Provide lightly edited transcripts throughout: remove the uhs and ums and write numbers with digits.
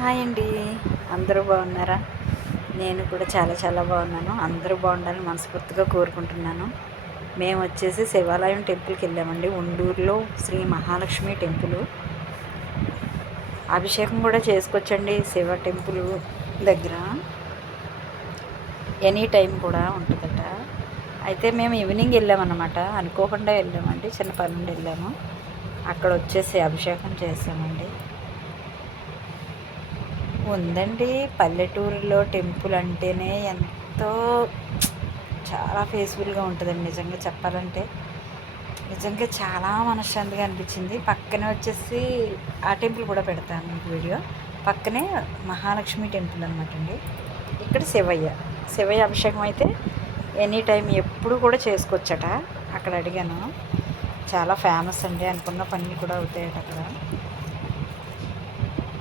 Hi అండి. అందరూ బాగున్నారా? నేను కూడా చాలా చాలా బాగున్నాను. అందరూ బాగుండాలని మనస్ఫూర్తిగా కోరుకుంటున్నాను. మేము వచ్చేసి శివాలయం టెంపుల్కి వెళ్ళామండి. ఉండూరులో శ్రీ మహాలక్ష్మి టెంపుల్. అభిషేకం కూడా చేసుకొచ్చండి శివ టెంపుల్ దగ్గర. ఎనీ టైం కూడా ఉంటుందట. అయితే మేము ఈవినింగ్ వెళ్ళామన్నమాట. అనుకోకుండా వెళ్ళామండి, చిన్న పని నుండి వెళ్ళాము. అక్కడ వచ్చేసి అభిషేకం చేసామండి. ఉందండి, పల్లెటూరులో టెంపుల్ అంటేనే ఎంతో చాలా పీస్ఫుల్గా ఉంటుందండి. నిజంగా చెప్పాలంటే నిజంగా చాలా మనశ్శాంతిగా అనిపించింది. పక్కనే వచ్చేసి ఆ టెంపుల్ కూడా పెడతాను మీకు వీడియో. పక్కనే మహాలక్ష్మి టెంపుల్ అనమాట అండి. ఇక్కడ శివయ్య అభిషేకం అయితే ఎనీ టైం ఎప్పుడు కూడా చేసుకోవచ్చట. అక్కడ అడిగాను, చాలా ఫేమస్ అండి, అనుకున్న పనులు కూడా అవుతాయట అక్కడ.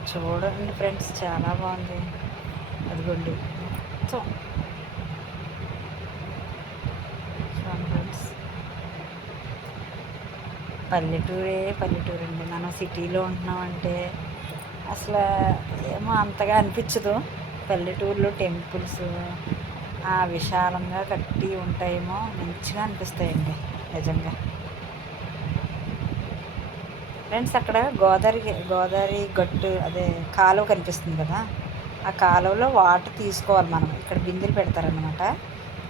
చూడండి ఫ్రెండ్స్, చాలా బాగుంది. అదిగోండి సో ఫ్రెండ్స్, పల్లెటూరు అండి. మనం సిటీలో ఉంటున్నామంటే అసలు ఏమో అంతగా అనిపించదు. పల్లెటూరులో టెంపుల్స్ విశాలంగా కట్టి ఉంటాయేమో, మంచిగా అనిపిస్తాయండి నిజంగా. ఫ్రెండ్స్, అక్కడ గోదావరి గట్టు, అదే కాలువ కనిపిస్తుంది కదా, ఆ కాలువలో వాటర్ తీసుకోవాలి మనం. ఇక్కడ బిందెలు పెడతారనమాట.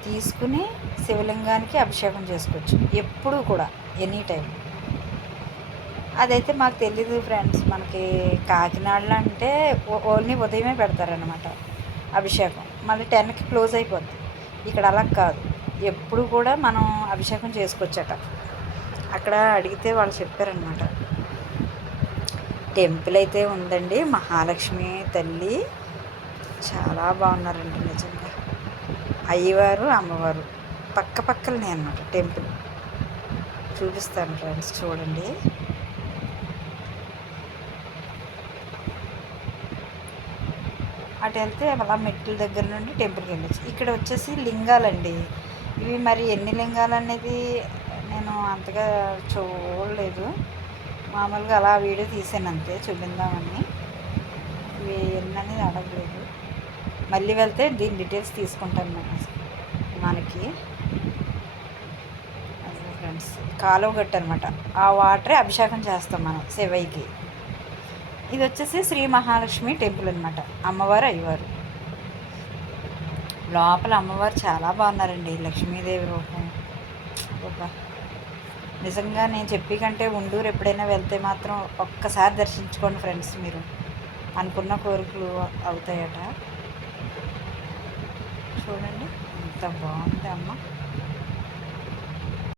తీసుకుని శివలింగానికి అభిషేకం చేసుకోవచ్చు ఎప్పుడు కూడా, ఎనీ టైం. అదైతే మాకు తెలీదు ఫ్రెండ్స్. మనకి కాకినాడలో అంటే ఓన్లీ ఉదయమే పెడతారనమాట అభిషేకం, మళ్ళీ 10కి క్లోజ్ అయిపోద్ది. ఇక్కడ అలా కాదు, ఎప్పుడు కూడా మనం అభిషేకం చేసుకోవచ్చట. అక్కడ అడిగితే వాళ్ళు చెప్పారనమాట. టెంపుల్ అయితే ఉందండి, మహాలక్ష్మి తల్లి చాలా బాగున్నారండి నిజంగా. అయ్యవారు అమ్మవారు పక్క పక్కలనే అనమాట టెంపుల్. చూపిస్తాను ఫ్రెండ్స్, చూడండి. అటు వెళ్తే అలా మెట్ల దగ్గర నుండి టెంపుల్కి వెళ్ళచ్చు. ఇక్కడ వచ్చేసి లింగాలండి. ఇవి మరి ఎన్ని లింగాలు అనేది నేను అంతగా చూడలేదు. మామూలుగా అలా వీడియో తీసాను అంతే, చూపిందామని. ఇవి ఎన్ని అనేది అడగలేదు. మళ్ళీ వెళ్తే దీని డీటెయిల్స్ తీసుకుంటాను మనకి. అదే ఫ్రెండ్స్, కాలువ గట్టు అనమాట. ఆ వాటరే అభిషేకం చేస్తాం మనం శివయ్యకి. ఇది వచ్చేసి శ్రీ మహాలక్ష్మి టెంపుల్ అనమాట, అమ్మవారు అయ్యవారు. లోపల అమ్మవారు చాలా బాగున్నారండి, లక్ష్మీదేవి రూపం. నిజంగా నేను చెప్పి కంటే ఉండూరు ఎప్పుడైనా వెళ్తే మాత్రం ఒక్కసారి దర్శించుకోండి ఫ్రెండ్స్. మీరు అనుకున్న కోరికలు అవుతాయట. చూడండి ఎంత బాగుంది అమ్మ.